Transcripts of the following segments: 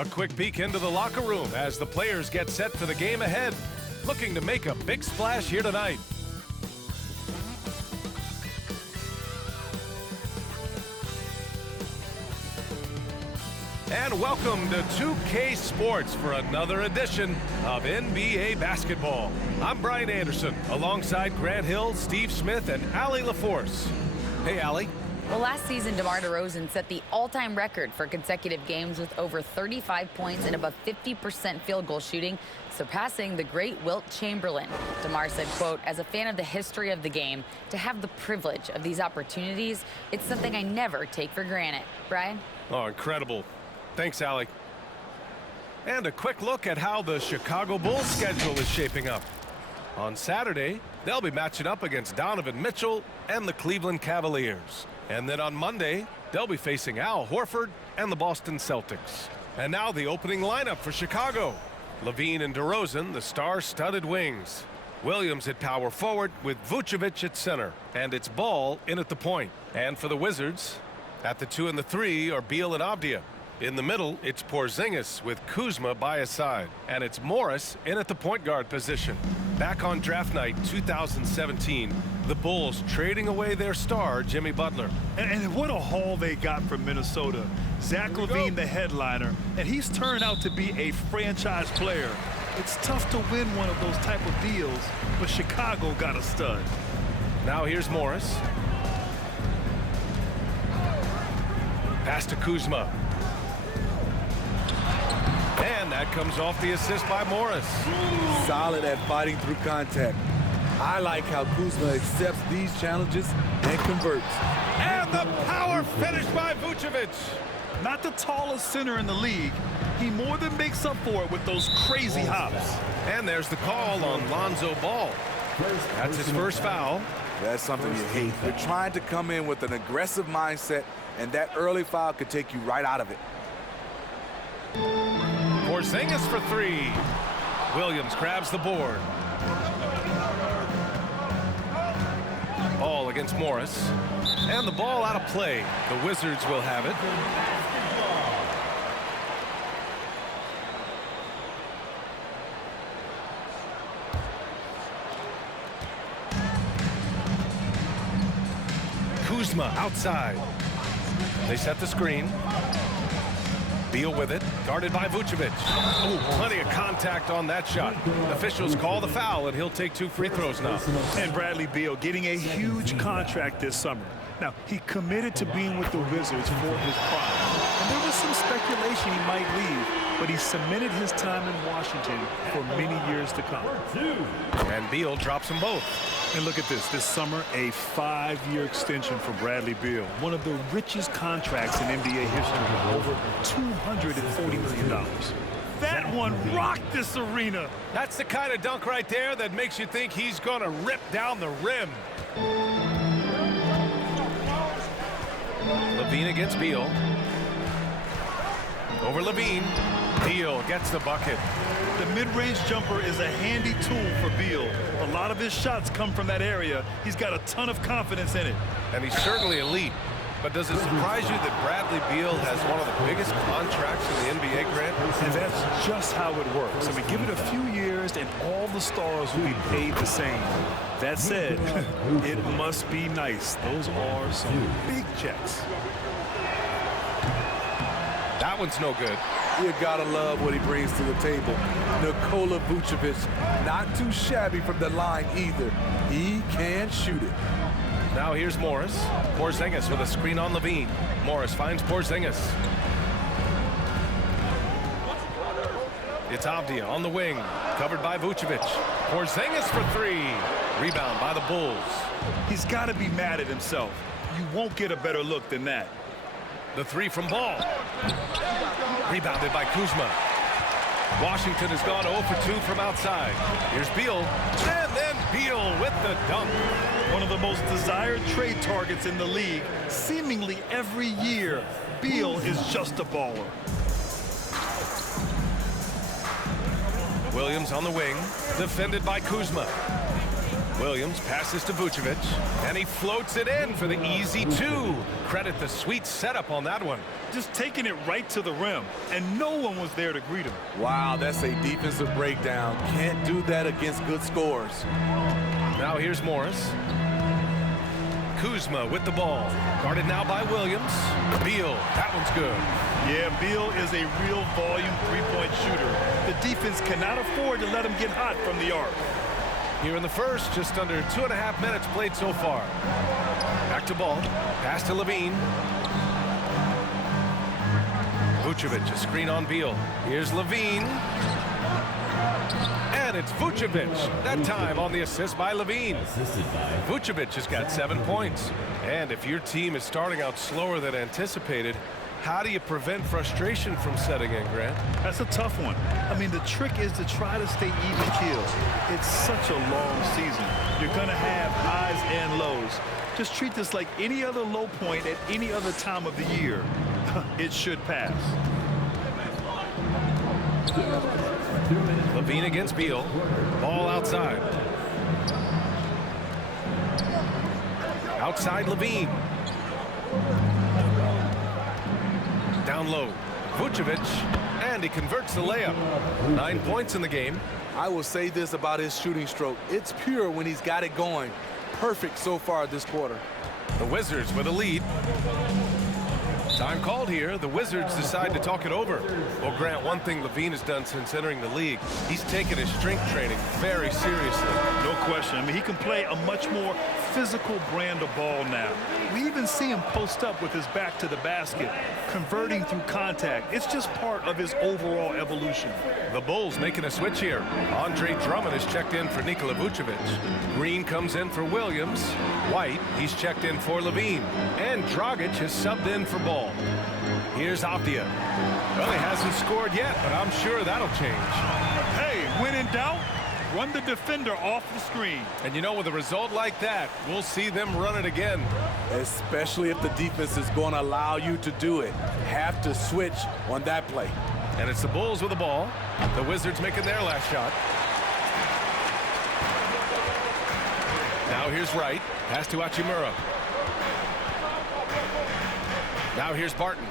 A quick peek into the locker room as the players get set for the game ahead, looking to make a big splash here tonight. And welcome to 2K Sports for another edition of NBA basketball. I'm Brian Anderson, alongside Grant Hill, Steve Smith, and Allie LaForce. Hey, Allie. Well, last season, DeMar DeRozan set the all-time record for consecutive games with over 35 points and above 50% field goal shooting, surpassing the great Wilt Chamberlain. DeMar said, quote, "As a fan of the history of the game, to have the privilege of these opportunities, it's something I never take for granted." Brian? Oh, incredible. Thanks, Allie. And a quick look at how the Chicago Bulls schedule is shaping up. On Saturday, they'll be matching up against Donovan Mitchell and the Cleveland Cavaliers. And then on Monday, they'll be facing Al Horford and the Boston Celtics. And now the opening lineup for Chicago. LaVine and DeRozan, the star-studded wings. Williams at power forward with Vucevic at center. And it's Ball in at the point. And for the Wizards, at the 2 and the 3 are Beal and Avdija. In the middle, it's Porzingis with Kuzma by his side. And it's Morris in at the point guard position. Back on draft night 2017, the Bulls trading away their star, Jimmy Butler. And what a haul they got from Minnesota. Zach LaVine, the headliner, and he's turned out to be a franchise player. It's tough to win one of those type of deals, but Chicago got a stud. Now here's Morris. Pass to Kuzma. And that comes off the assist by Morris. Solid at fighting through contact. I like how Guzman accepts these challenges and converts. And the power finish by Vucevic. Not the tallest center in the league. He more than makes up for it with those crazy hops. And there's the call on Lonzo Ball. That's his first foul. That's something you hate. You're trying to come in with an aggressive mindset, and that early foul could take you right out of it. Porzingis for 3. Williams grabs the board. Ball against Morris. And the ball out of play. The Wizards will have it. Kuzma outside. They set the screen. Beal with it, guarded by Vucevic. Ooh, plenty of contact on that shot. Officials call the foul, and he'll take 2 free throws now. And Bradley Beal getting a huge contract this summer. Now, he committed to being with the Wizards for his pride. And there was some speculation he might leave, but he cemented his time in Washington for many years to come. And Beal drops them both. And look at this summer, a 5-year extension for Bradley Beal. One of the richest contracts in NBA history, over $240 million. That one rocked this arena. That's the kind of dunk right there that makes you think he's going to rip down the rim. LaVine against Beal. Over LaVine. Beal gets the bucket. The mid-range jumper is a handy tool for Beal. A lot of his shots come from that area. He's got a ton of confidence in it. And he's certainly elite. But does it surprise you that Bradley Beal has one of the biggest contracts in the NBA, Grant? And that's just how it works. I mean, give it a few years and all the stars will be paid the same. That said, it must be nice. Those are some big checks. That one's no good. You gotta love what he brings to the table. Nikola Vucevic, not too shabby from the line either. He can shoot it. Now here's Morris. Porzingis with a screen on LaVine. Morris finds Porzingis. It's Avdija on the wing, covered by Vucevic. Porzingis for 3. Rebound by the Bulls. He's got to be mad at himself. You won't get a better look than that. The 3 from Ball. Rebounded by Kuzma. Washington has gone 0 for 2 from outside. Here's Beal. And then Beal with the dunk. One of the most desired trade targets in the league. Seemingly every year, Beal is just a baller. Williams on the wing, defended by Kuzma. Williams passes to Vucevic, and he floats it in for the easy two. Credit the sweet setup on that one. Just taking it right to the rim, and no one was there to greet him. Wow, that's a defensive breakdown. Can't do that against good scores. Now here's Morris. Kuzma with the ball. Guarded now by Williams. Beal, that one's good. Yeah, Beal is a real volume three-point shooter. The defense cannot afford to let him get hot from the arc. Here in the first, just under 2.5 minutes played so far. Back to ball. Pass to Levine. Vucevic, a screen on Beal. Here's Levine. And it's Vucevic. That time on the assist by Levine. Vucevic has got 7 points. And if your team is starting out slower than anticipated, how do you prevent frustration from setting in, Grant? That's a tough one. I mean, the trick is to try to stay even keeled. It's such a long season. You're going to have highs and lows. Just treat this like any other low point at any other time of the year. It should pass. Levine against Beal. Ball outside. Outside Levine. Down low. Vucevic. And he converts the layup. 9 points in the game. I will say this about his shooting stroke. It's pure when he's got it going. Perfect so far this quarter. The Wizards with a lead. Time called here. The Wizards decide to talk it over. Well, Grant, one thing Levine has done since entering the league, he's taken his strength training very seriously. No question. I mean, he can play a much more physical brand of ball now. We even see him post up with his back to the basket, converting through contact. It's just part of his overall evolution. The Bulls making a switch here. Andre Drummond is checked in for Nikola Vucevic. Green comes in for Williams. White, he's checked in for Levine. And Dragic has subbed in for Ball. Here's Avdia. Well, he hasn't scored yet, but I'm sure that'll change. Hey, when in doubt, run the defender off the screen. And you know, with a result like that, we'll see them run it again. Especially if the defense is going to allow you to do it. Have to switch on that play. And it's the Bulls with the ball. The Wizards making their last shot. Now here's Wright. Pass to Hachimura. Now here's Barton.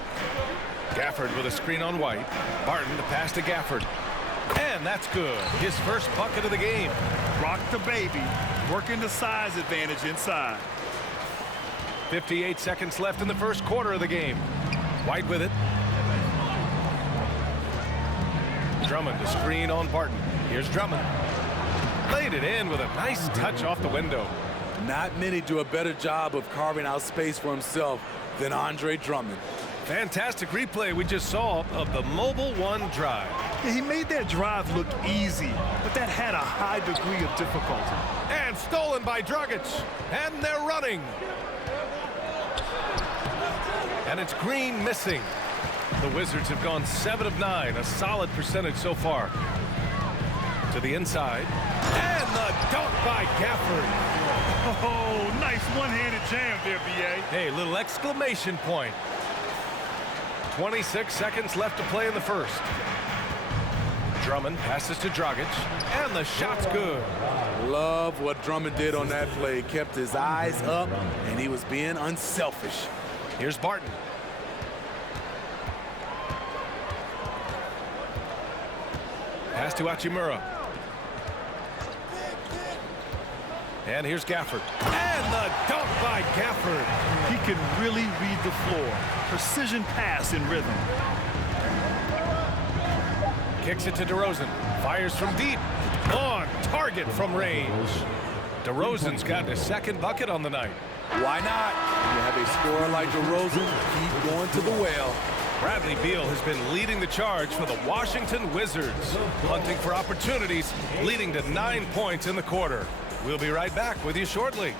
Gafford with a screen on White. Barton, the pass to Gafford. And that's good. His first bucket of the game. Rock the baby. Working the size advantage inside. 58 seconds left in the first quarter of the game. White with it. Drummond, the screen on Barton. Here's Drummond. Laid it in with a nice touch off the window. Not many do a better job of carving out space for himself than Andre Drummond. Fantastic replay we just saw of the Mobile One drive. Yeah, he made that drive look easy, but that had a high degree of difficulty. And stolen by Dragic. And they're running. And it's Green missing. The Wizards have gone 7 of 9, a solid percentage so far. To the inside. And the dunk by Gafford. Oh, nice one-handed jam there, B.A. Hey, little exclamation point. 26 seconds left to play in the first. Drummond passes to Dragic, and the shot's good. Love what Drummond did on that play. Kept his eyes up, and he was being unselfish. Here's Barton. Pass to Hachimura. And here's Gafford. And the dunk by Gafford. He can really read the floor. Precision pass in rhythm. Kicks it to DeRozan. Fires from deep. On target from range. DeRozan's got his second bucket on the night. Why not? When you have a scorer like DeRozan, keep going to the well. Bradley Beal has been leading the charge for the Washington Wizards. Hunting for opportunities, leading to 9 points in the quarter. We'll be right back with you shortly.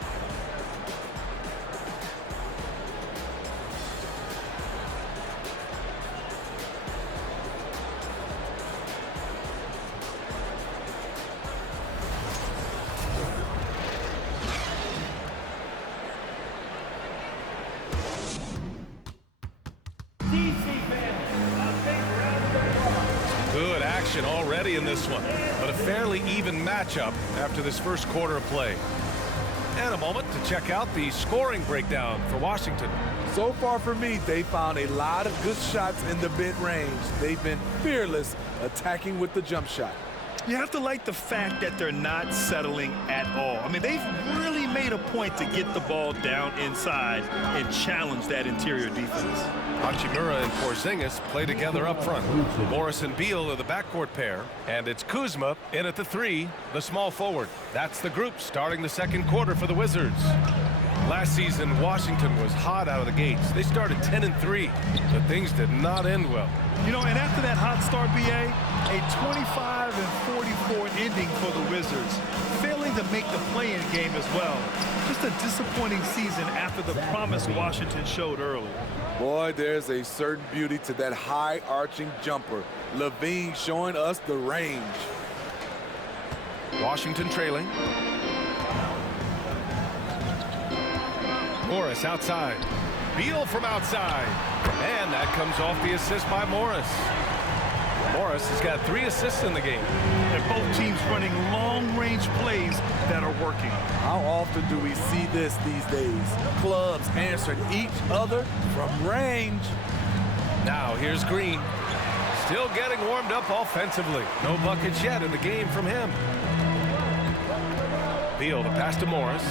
Good action already in this one, but a fairly even matchup after this first quarter of play. And a moment to check out the scoring breakdown for Washington. So far for me, they found a lot of good shots in the mid-range. They've been fearless attacking with the jump shot. You have to like the fact that they're not settling at all. I mean, they've really made a point to get the ball down inside and challenge that interior defense. Hachimura and Porzingis play together up front. Morris and Beal are the backcourt pair, and it's Kuzma in at the 3, the small forward. That's the group starting the second quarter for the Wizards. Last season, Washington was hot out of the gates. They started 10-3, but things did not end well. You know, and after that hot start, BA, a 25-44 ending for the Wizards, failing to make the play-in game as well. Just a disappointing season after the promise Washington showed early. Boy, there's a certain beauty to that high-arching jumper. Levine showing us the range. Washington trailing. Morris outside. Beal from outside. And that comes off the assist by Morris. Morris has got 3 assists in the game. And both teams running long-range plays that are working. How often do we see this these days? Clubs answering each other from range. Now here's Green. Still getting warmed up offensively. No buckets yet in the game from him. Beal the pass to Morris.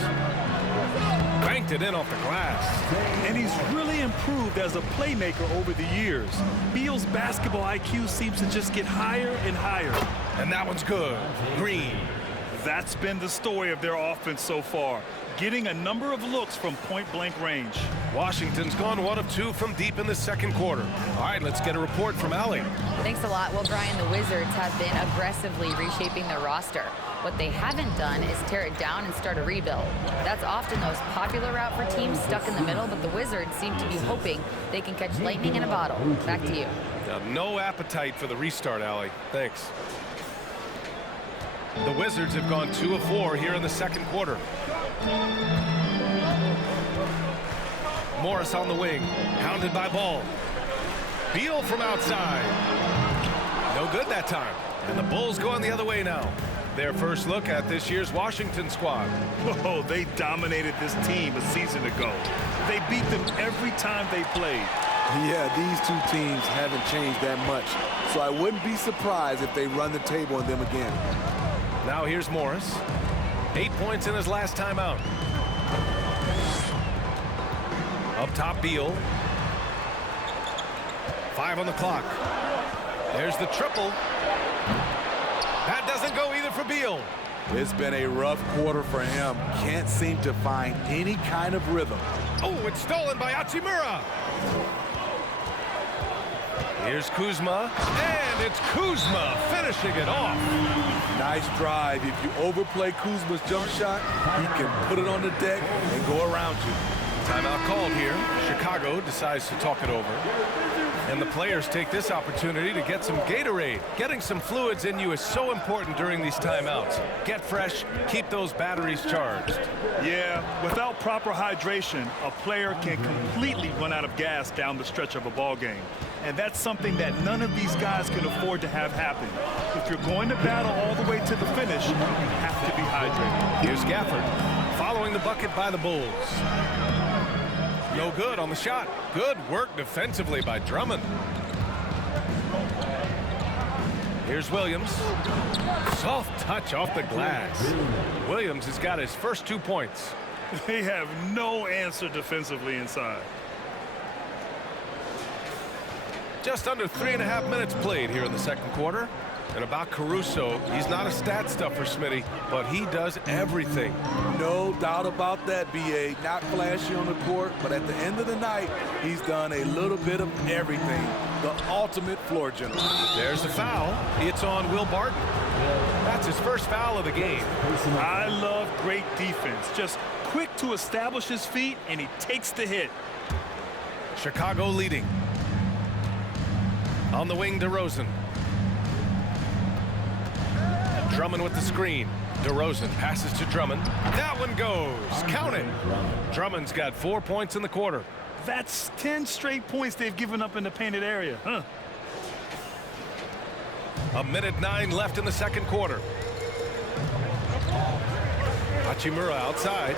Banked it in off the glass. And he's really improved as a playmaker over the years. Beal's basketball IQ seems to just get higher and higher. And that one's good. Green. That's been the story of their offense so far, getting a number of looks from point-blank range. Washington's gone 1 of 2 from deep in the second quarter. All right, let's get a report from Allie. Thanks a lot. Well, Brian, the Wizards have been aggressively reshaping their roster. What they haven't done is tear it down and start a rebuild. That's often the most popular route for teams stuck in the middle, but the Wizards seem to be hoping they can catch lightning in a bottle. Back to you. Now, no appetite for the restart, Allie. Thanks. The Wizards have gone 2 of 4 here in the second quarter. Morris on the wing, hounded by Ball. Beal from outside. No good that time. And the Bulls going the other way now. Their first look at this year's Washington squad. Oh, they dominated this team a season ago. They beat them every time they played. Yeah, these two teams haven't changed that much, so I wouldn't be surprised if they run the table on them again. Now here's Morris. 8 points in his last time out. Up top, Beal. 5 on the clock. There's the triple. That doesn't go either for Beal. It's been a rough quarter for him. Can't seem to find any kind of rhythm. Oh, it's stolen by Hachimura. Here's Kuzma, and it's Kuzma finishing it off. Nice drive. If you overplay Kuzma's jump shot, he can put it on the deck and go around you. Timeout called here. Chicago decides to talk it over. And the players take this opportunity to get some Gatorade. Getting some fluids in you is so important during these timeouts. Get fresh, keep those batteries charged. Yeah, without proper hydration, a player can completely run out of gas down the stretch of a ball game. And that's something that none of these guys can afford to have happen. If you're going to battle all the way to the finish, you have to be hydrated. Here's Gafford, following the bucket by the Bulls. No good on the shot. Good work defensively by Drummond. Here's Williams. Soft touch off the glass. Williams has got his first 2 points. They have no answer defensively inside. Just under 3.5 minutes played here in the second quarter. And about Caruso, he's not a stat stuffer, Smitty, but he does everything. No doubt about that, B.A. Not flashy on the court, but at the end of the night, he's done a little bit of everything. The ultimate floor general. There's the foul. It's on Will Barton. That's his first foul of the game. I love great defense. Just quick to establish his feet, and he takes the hit. Chicago leading. On the wing, DeRozan. Drummond with the screen. DeRozan passes to Drummond. That one goes. Count it. Drummond's got 4 points in the quarter. That's 10 straight points they've given up in the painted area. Huh? 1:09 left in the second quarter. Hachimura outside.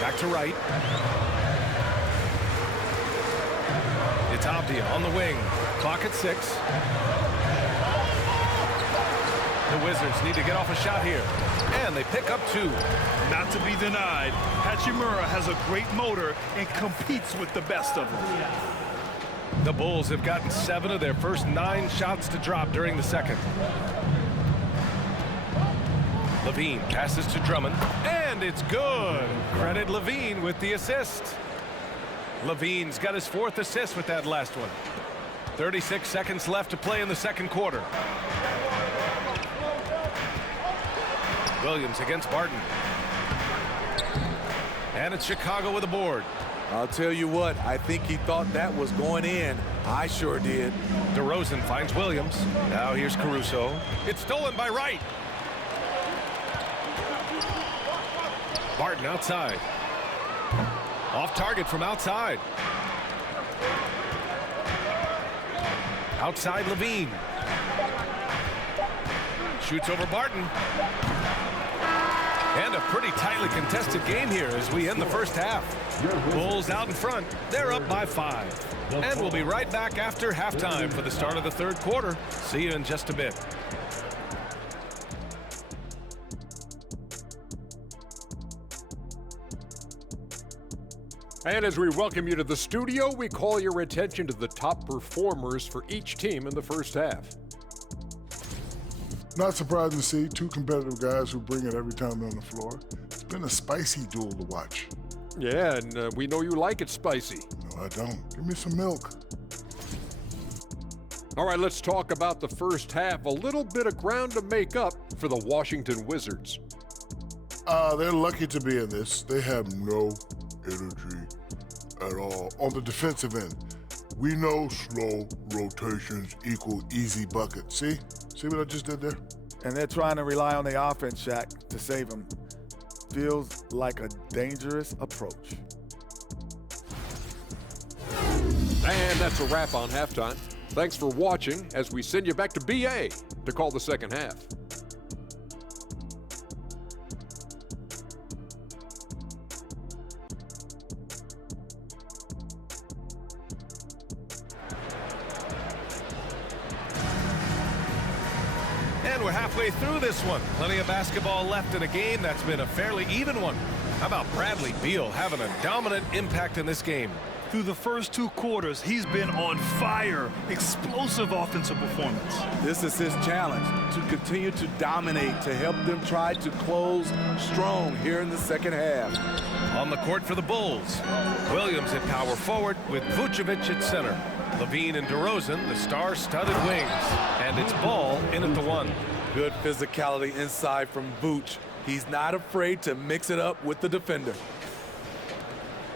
Back to right. It's Avdia on the wing. Clock at 6. The Wizards need to get off a shot here. And they pick up 2. Not to be denied, Hachimura has a great motor and competes with the best of them. The Bulls have gotten 7 of their first 9 shots to drop during the second. Levine passes to Drummond, and it's good. Credit Levine with the assist. Levine's got his 4th assist with that last one. 36 seconds left to play in the second quarter. Williams against Barton. And it's Chicago with a board. I'll tell you what, I think he thought that was going in. I sure did. DeRozan finds Williams. Now here's Caruso. It's stolen by Wright. Barton outside. Off target from outside. Outside Levine. Shoots over Barton. And a pretty tightly contested game here as we end the first half. Bulls out in front. They're up by 5. And we'll be right back after halftime for the start of the third quarter. See you in just a bit. And as we welcome you to the studio, we call your attention to the top performers for each team in the first half. Not surprising to see 2 competitive guys who bring it every time they're on the floor. It's been a spicy duel to watch. Yeah, and we know you like it spicy. No, I don't. Give me some milk. All right, let's talk about the first half. A little bit of ground to make up for the Washington Wizards. They're lucky to be in this. They have no energy at all. On the defensive end, we know slow rotations equal easy buckets. See? See what I just did there? And they're trying to rely on the offense, Shaq, to save them. Feels like a dangerous approach. And that's a wrap on halftime. Thanks for watching as we send you back to BA to call the second half. And we're halfway through this one. Plenty of basketball left in a game that's been a fairly even one. How about Bradley Beal having a dominant impact in this game? Through the first 2 quarters, he's been on fire. Explosive offensive performance. This is his challenge, to continue to dominate, to help them try to close strong here in the second half. On the court for the Bulls, Williams at power forward with Vucevic at center. Levine and DeRozan, the star-studded wings. And it's Ball in at the 1. Good physicality inside from Vooch. He's not afraid to mix it up with the defender.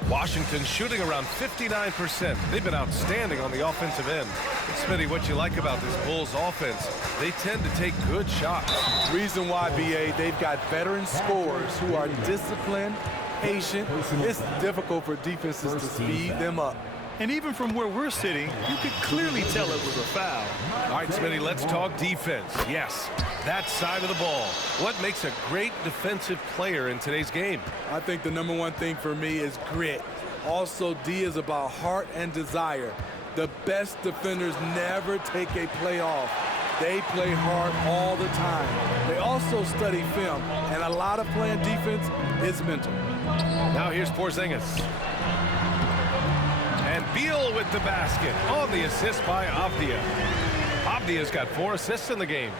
Washington shooting around 59%. They've been outstanding on the offensive end. Smitty, what you like about this Bulls offense, they tend to take good shots. Reason why, BA, they've got veteran scorers who are disciplined, patient. It's difficult for defenses to speed them up. And even from where we're sitting, you could clearly tell it was a foul. All right, Smitty, let's talk defense. Yes, that side of the ball. What makes a great defensive player in today's game? I think the #1 thing for me is grit. Also, D is about heart and desire. The best defenders never take a play off. They play hard all the time. They also study film, and a lot of playing defense is mental. Now here's Porzingis. And Beal with the basket on the assist by Avdia. Avdia's got 4 assists in the game.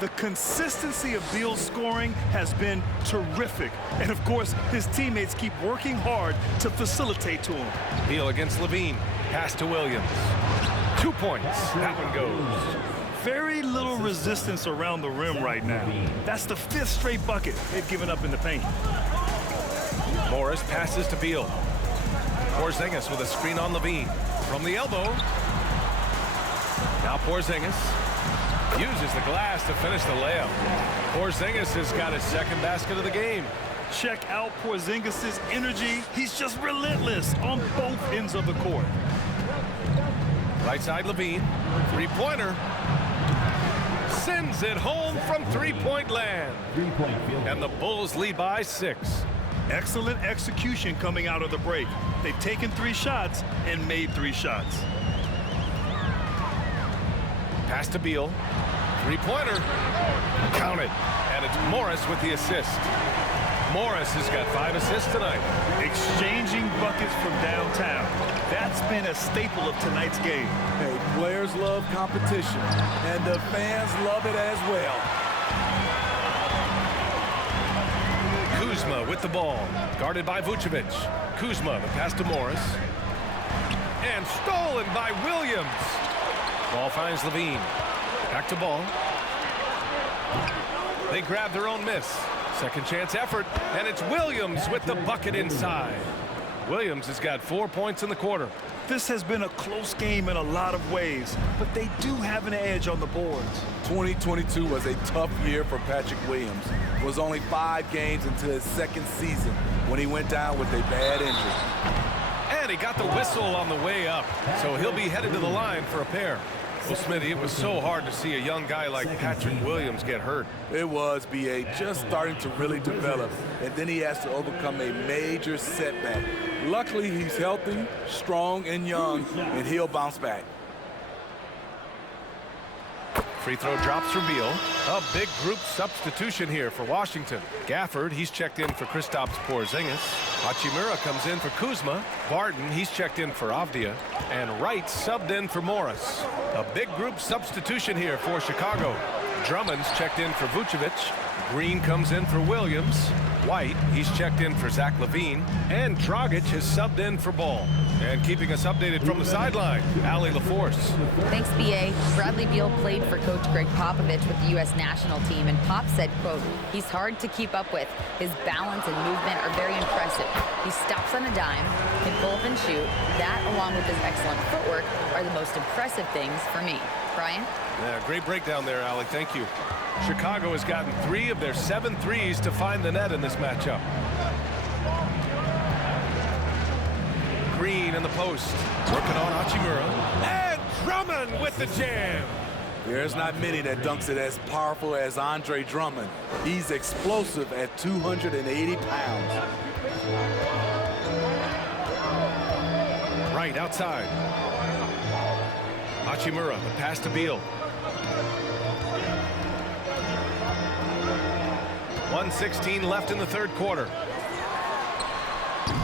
The consistency of Beal's scoring has been terrific. And of course, his teammates keep working hard to facilitate to him. Beal against Levine. Pass to Williams. 2 points. That one goes. Very little resistance around the rim right now. That's the 5th straight bucket they've given up in the paint. Morris passes to Beal. Porzingis with a screen on Levine. From the elbow. Now Porzingis uses the glass to finish the layup. Porzingis has got his 2nd basket of the game. Check out Porzingis' energy. He's just relentless on both ends of the court. Right side Levine. 3-pointer. sends it home from three-point land. And the Bulls lead by 6. Excellent execution coming out of the break. They've taken 3 shots and made 3 shots. Pass to Beal. Three-pointer. Count it. And it's Morris with the assist. Morris has got 5 assists tonight. Exchanging buckets from downtown. That's been a staple of tonight's game. Hey, players love competition, and the fans love it as well. Kuzma with the ball. Guarded by Vucevic. Kuzma, the pass to Morris. And stolen by Williams. Ball finds Levine. Back to Ball. They grab their own miss. Second chance effort, and it's Williams with the bucket inside. Williams has got 4 points in the quarter. This has been a close game in a lot of ways, but they do have an edge on the boards. 2022 was a tough year for Patrick Williams. It was only 5 games into his second season when he went down with a bad injury. And he got the whistle on the way up, so he'll be headed to the line for a pair. Well, Smitty, it was so hard to see a young guy like Patrick Williams get hurt. It was, B.A., just starting to really develop, and then he has to overcome a major setback. Luckily, he's healthy, strong, and young, and he'll bounce back. Free throw drops for Beal. A big group substitution here for Washington. Gafford, he's checked in for Kristaps Porzingis. Hachimura comes in for Kuzma. Barton, he's checked in for Avdia. And Wright subbed in for Morris. A big group substitution here for Chicago. Drummond's checked in for Vucevic. Green comes in for Williams. White, he's checked in for Zach LaVine. And Dragic has subbed in for Ball. And keeping us updated from the sideline, Allie LaForce. Thanks, B.A. Bradley Beal played for Coach Greg Popovich with the U.S. national team, and Pop said, quote, he's hard to keep up with. His balance and movement are very impressive. He stops on a dime, can pull up and shoot. That, along with his excellent footwork, are the most impressive things for me. Brian? Yeah, great breakdown there, Allie. Thank you. Chicago has gotten 3 of their 7 threes to find the net in this matchup. Green in the post. Working on Hachimura. And Drummond with the jam. There's not many that dunks it as powerful as Andre Drummond. He's explosive at 280 pounds. Right outside. Hachimura, the pass to Beal. 1:16 left in the third quarter.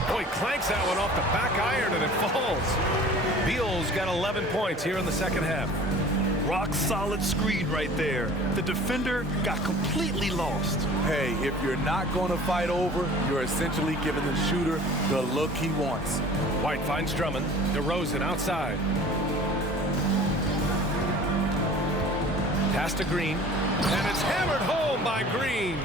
Boy, clanks that one off the back iron and it falls. Beal's got 11 points here in the second half. Rock solid screen right there. The defender got completely lost. Hey, if you're not going to fight over, you're essentially giving the shooter the look he wants. White finds Drummond. DeRozan outside. Pass to Green. And it's hammered home by Green.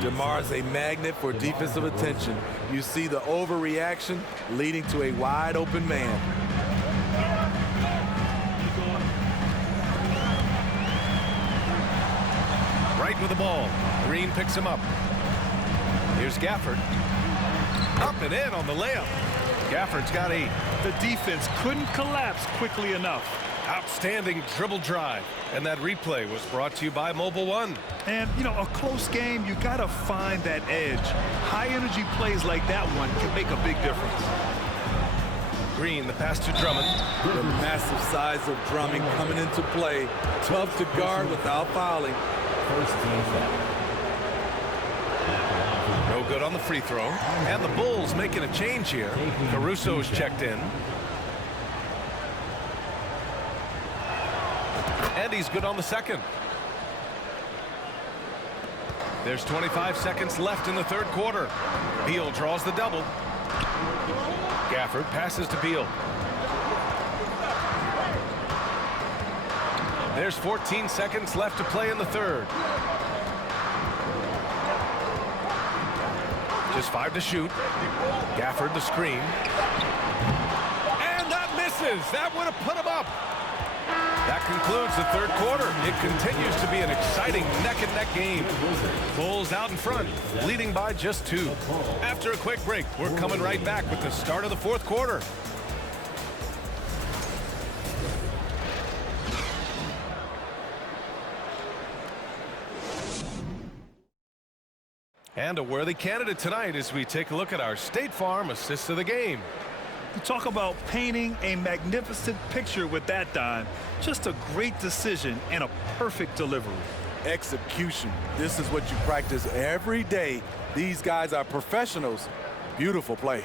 DeMar's a magnet for defensive attention. You see the overreaction leading to a wide open man. Right with the ball. Green picks him up. Here's Gafford. Up and in on the layup. Gafford's got 8. The defense couldn't collapse quickly enough. Outstanding dribble drive. And that replay was brought to you by Mobile One. And, you know, a close game, you got to find that edge. High-energy plays like that one can make a big difference. Green, the pass to Drummond. The massive size of Drummond coming into play. Tough to guard without fouling. No good on the free throw. And the Bulls making a change here. Caruso's checked in. And he's good on the second. There's 25 seconds left in the third quarter. Beal draws the double. Gafford passes to Beal. There's 14 seconds left to play in the third. Just 5 to shoot. Gafford the screen. And that misses. That would have put him up. That concludes the third quarter. It continues to be an exciting neck-and-neck game. Bulls out in front, leading by just 2. After a quick break, we're coming right back with the start of the fourth quarter. And a worthy candidate tonight as we take a look at our State Farm assist of the game. You talk about painting a magnificent picture with that dime. Just a great decision and a perfect delivery. Execution. This is what you practice every day. These guys are professionals. Beautiful play.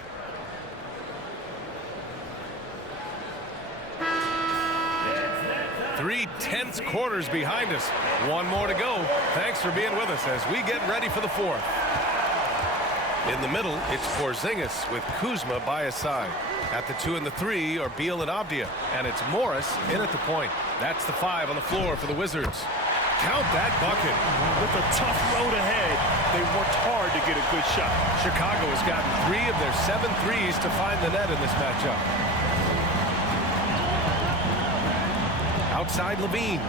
Three tense quarters behind us. One more to go. Thanks for being with us as we get ready for the fourth. In the middle, it's Porzingis with Kuzma by his side. At the 2 and the 3 are Beal and Avdia, and it's Morris in at the point. That's the 5 on the floor for the Wizards. Count that bucket. With a tough road ahead, they worked hard to get a good shot. Chicago has gotten 3 of their 7 threes to find the net in this matchup. Outside Levine.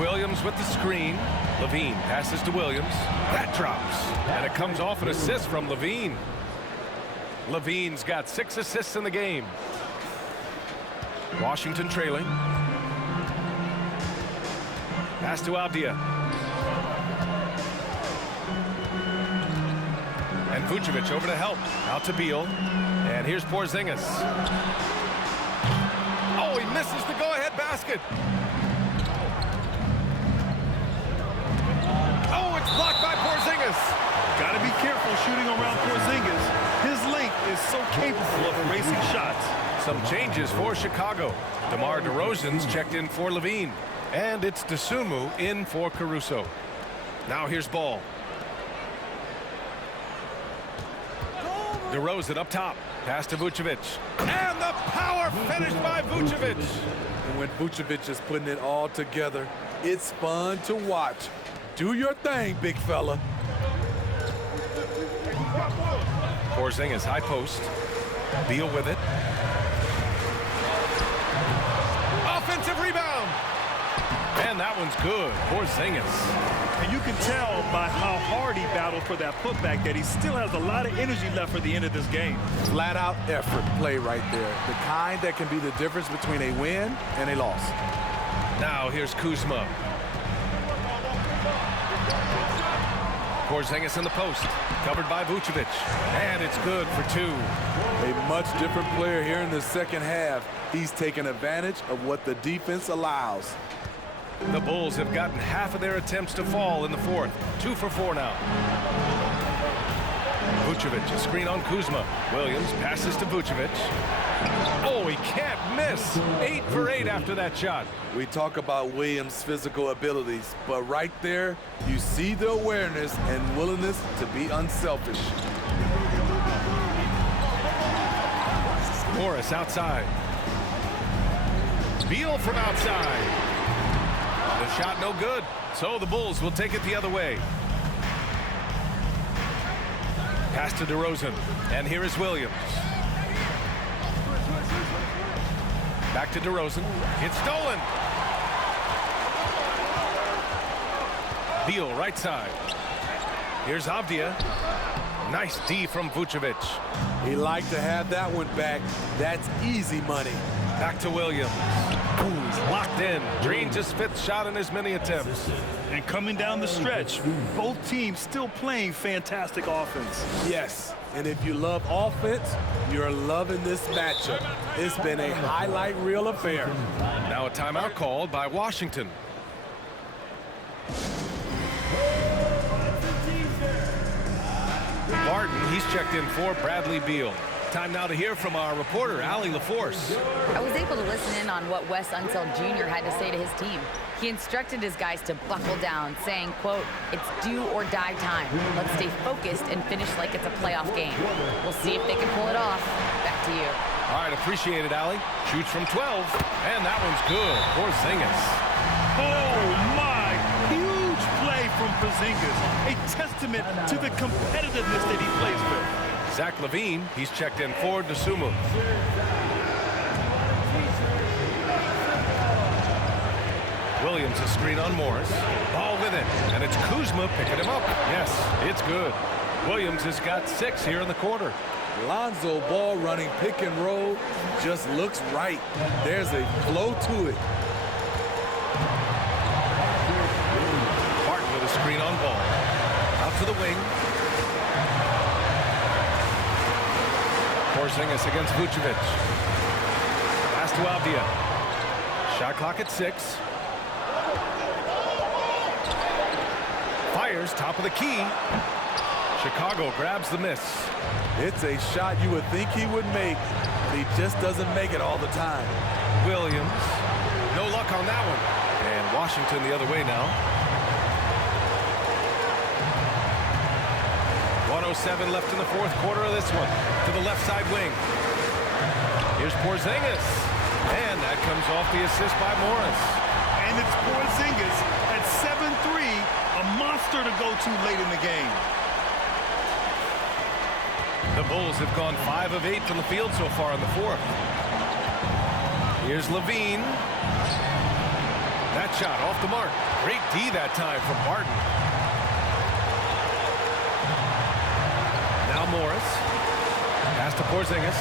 Williams with the screen. Levine passes to Williams. That drops. And it comes off an assist from Levine. Levine's got 6 assists in the game. Washington trailing. Pass to Avdia. And Vucevic over to help. Out to Beal. And here's Porzingis. Oh, he misses the go-ahead basket. Oh, it's blocked by Porzingis. Got to be careful shooting around Porzingis. His length is so capable of erasing shots. Some changes for Chicago. DeMar DeRozan's checked in for Levine. And it's Dosunmu in for Caruso. Now here's Ball. DeRozan up top. Pass to Vucevic. And the power finished by Vucevic. And when Vucevic is putting it all together, it's fun to watch. Do your thing, big fella. Porzingis high post. Beal with it. Offensive rebound. And that one's good. Porzingis. And you can tell by how hard he battled for that putback that he still has a lot of energy left for the end of this game. Flat out effort play right there. The kind that can be the difference between a win and a loss. Now here's Kuzma. Porzingis in the post. Covered by Vucevic. And it's good for 2. A much different player here in the second half. He's taken advantage of what the defense allows. The Bulls have gotten half of their attempts to fall in the fourth. 2 for 4 now. Vucevic, a screen on Kuzma. Williams passes to Vucevic. Oh, he can't miss. 8 for 8 after that shot. We talk about Williams' physical abilities, but right there, you see the awareness and willingness to be unselfish. Morris outside. Beal from outside. The shot no good, so the Bulls will take it the other way. Pass to DeRozan, and here is Williams. Back to DeRozan. It's stolen. Beal right side. Here's Avdia. Nice D from Vucevic. He liked to have that one back. That's easy money. Back to Williams. Ooh, he's locked in. Drains his 5th shot in as many attempts. And coming down the stretch, both teams still playing fantastic offense. Yes, and if you love offense, you're loving this matchup. It's been a highlight reel affair. Now a timeout called by Washington. Barton, he's checked in for Bradley Beal. Time now to hear from our reporter, Allie LaForce. I was able to listen in on what Wes Unseld Jr. had to say to his team. He instructed his guys to buckle down, saying, quote, "It's do or die time. Let's stay focused and finish like it's a playoff game. We'll see if they can pull it off." Back to you. All right, appreciate it, Allie. Shoots from 12, and that one's good. Porzingis. Oh, my. Huge play from Porzingis. A testament to the competitiveness that he plays with. Zach LaVine, he's checked in for Dosunmu. Williams a screen on Morris. Ball with it, and it's Kuzma picking him up. Yes, it's good. Williams has got 6 here in the quarter. Lonzo Ball running pick and roll just looks right. There's a flow to it. Barton with a screen on Ball. Out to the wing. Porzingis against Vucevic. Pass to Avdia. Shot clock at 6. Fires top of the key. Chicago grabs the miss. It's a shot you would think he would make, but he just doesn't make it all the time. Williams. No luck on that one. And Washington the other way now. 1:07 left in the fourth quarter of this one. To the left side wing. Here's Porzingis. And that comes off the assist by Morris. And it's Porzingis at 7-3, a monster to go to late in the game. The Bulls have gone 5 of 8 from the field so far in the fourth. Here's Levine. That shot off the mark. Great D that time from Barton. Now Morris. Pass to Porzingis.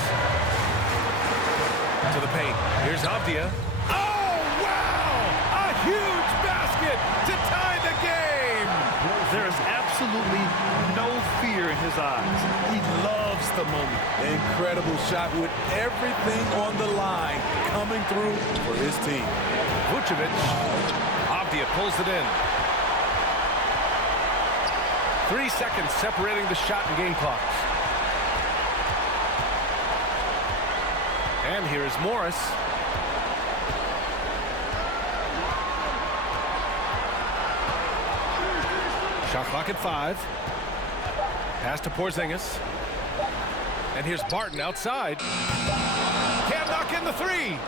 To the paint. Here's Avdia. Oh, wow! A huge basket to tie the game! There is absolutely no fear in his eyes. He loves the moment. Incredible shot with everything on the line coming through for his team. Vucevic. Avdia pulls it in. 3 seconds separating the shot and game clocks. And here is Morris. Shot clock at 5. Pass to Porzingis. And here's Barton outside. Can't knock in the 3.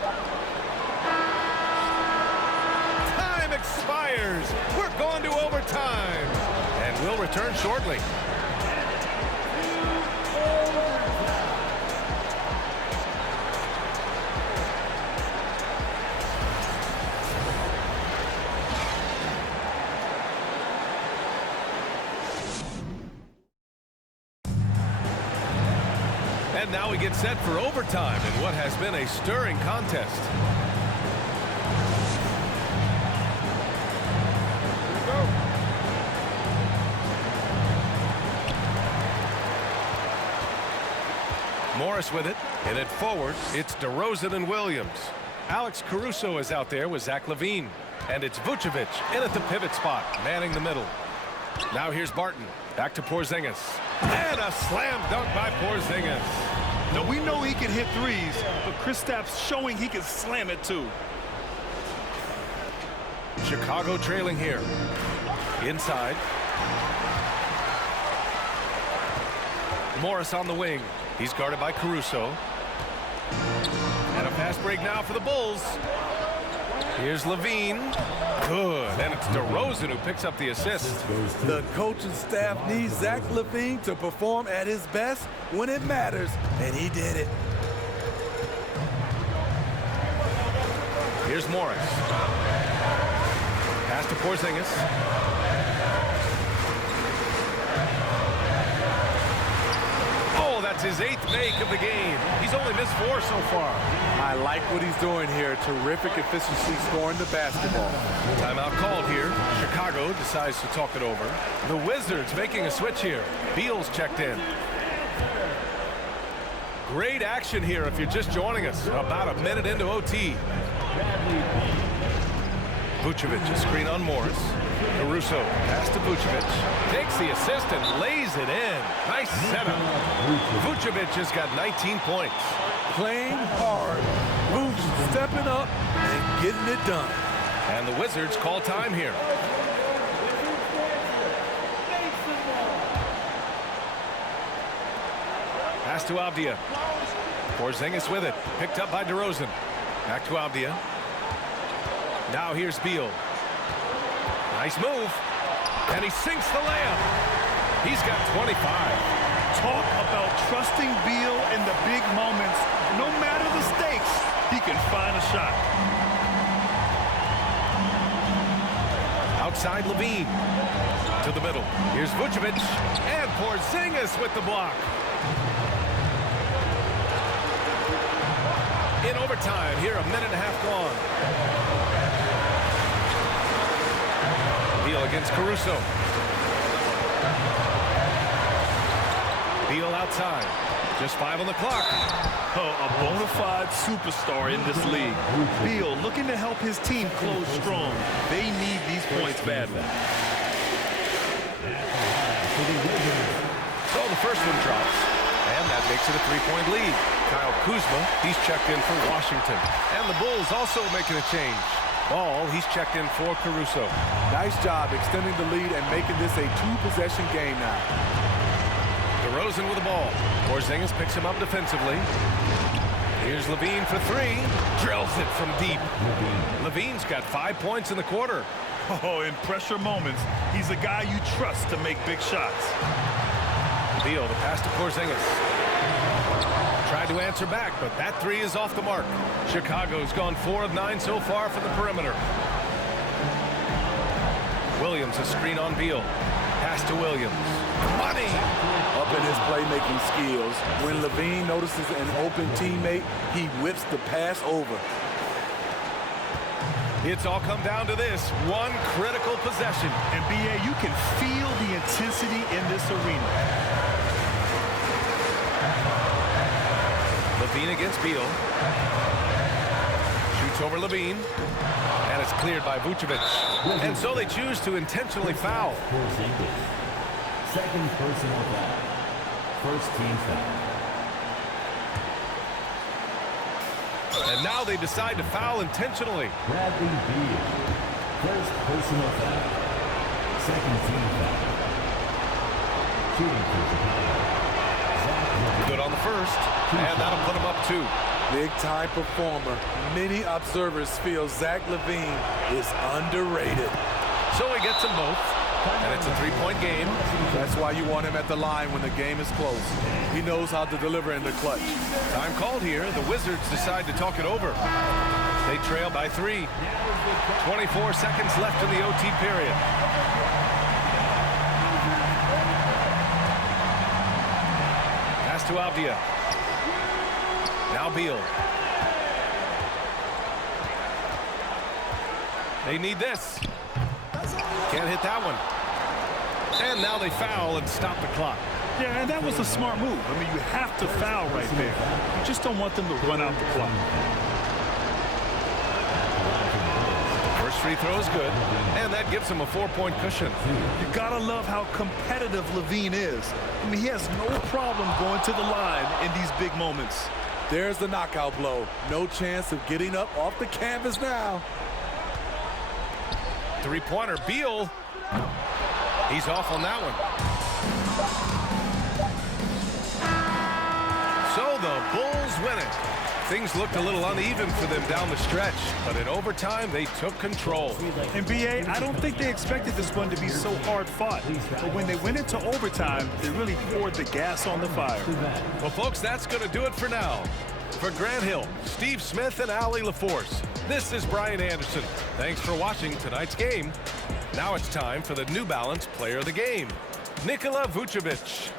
Time expires. We're going to overtime. And we'll return shortly. And now we get set for overtime in what has been a stirring contest. Morris with it, and it forward. It's DeRozan and Williams. Alex Caruso is out there with Zach LaVine. And it's Vucevic in at the pivot spot, manning the middle. Now here's Barton. Back to Porzingis. And a slam dunk by Porzingis. Now, we know he can hit threes, but Kristaps showing he can slam it too. Chicago trailing here. Inside. Morris on the wing. He's guarded by Caruso. And a fast break now for the Bulls. Here's Levine. Good. And it's DeRozan who picks up the assist. The coaching staff needs Zach LaVine to perform at his best when it matters, and he did it. Here's Morris. Pass to Porzingis. Oh, that's his 8th make of the game. He's only missed 4 so far. I like what he's doing here. Terrific efficiency scoring the basketball. Timeout called here. Chicago decides to talk it over. The Wizards making a switch here. Beal's checked in. Great action here if you're just joining us. About a minute into OT. Vucevic, a screen on Morris. Caruso, pass to Vucevic. Takes the assist and lays it in. Nice setup. Vucevic has got 19 points. Playing hard. Vooch stepping up and getting it done. And the Wizards call time here. Pass to Avdia. Porzingis with it. Picked up by DeRozan. Back to Avdia. Now here's Beal. Nice move. And he sinks the layup. He's got 25. Talk about trusting Beal in the big moments. No matter the stakes, he can find a shot. Outside Levine. To the middle. Here's Vucevic. And Porzingis with the block. In overtime, here a minute and a half gone. Beal against Caruso. Beal outside. Just 5 on the clock. Oh, a bona fide superstar in this league. Beal looking to help his team close strong. They need these points badly. So the first one drops, and that makes it a 3-point lead. Kyle Guzman, he's checked in for Washington. And the Bulls also making a change. Ball, he's checked in for Caruso. Nice job extending the lead and making this a 2-possession game now. DeRozan with the ball. Porzingis picks him up defensively. Here's Levine for 3. Drills it from deep. Levine's got 5 points in the quarter. Oh, in pressure moments, he's a guy you trust to make big shots. Beal, the pass to Porzingis. Tried to answer back, but that 3 is off the mark. Chicago's gone 4 of 9 so far from the perimeter. Williams, a screen on Beal. Pass to Williams. Money! Up in his playmaking skills, when Levine notices an open teammate, he whips the pass over. It's all come down to this one critical possession. And BA, you can feel the intensity in this arena. Levine against Beal. Shoots over Levine. And it's cleared by Vucevic. And so they choose to intentionally foul. Second personal foul. First team foul. And now they decide to foul intentionally. Bradley Beal. First personal foul. Second team foul. Shooting for Chicago. Good on the first. And that'll put him up 2. Big-time performer. Many observers feel Zach LaVine is underrated. So he gets them both. And it's a 3-point game. That's why you want him at the line when the game is close. He knows how to deliver in the clutch. Time called here. The Wizards decide to talk it over. They trail by 3. 24 seconds left in the OT period. Pass to Avdia. Now Beal. They need this. Can't hit that one. And now they foul and stop the clock. Yeah, and that was a smart move. I mean, you have to foul right there. You just don't want them to run out the clock. First free throw is good, and that gives him a 4-point cushion. You gotta love how competitive Levine is. I mean, he has no problem going to the line in these big moments. There's the knockout blow. No chance of getting up off the canvas now. 3-pointer, Beal. He's off on that one. So the Bulls win it. Things looked a little uneven for them down the stretch, but in overtime, they took control. And BA, I don't think they expected this one to be so hard fought. But when they went into overtime, they really poured the gas on the fire. Well, folks, that's going to do it for now. For Grant Hill, Steve Smith, and Allie LaForce, this is Brian Anderson. Thanks for watching tonight's game. Now it's time for the New Balance Player of the Game, Nikola Vucevic.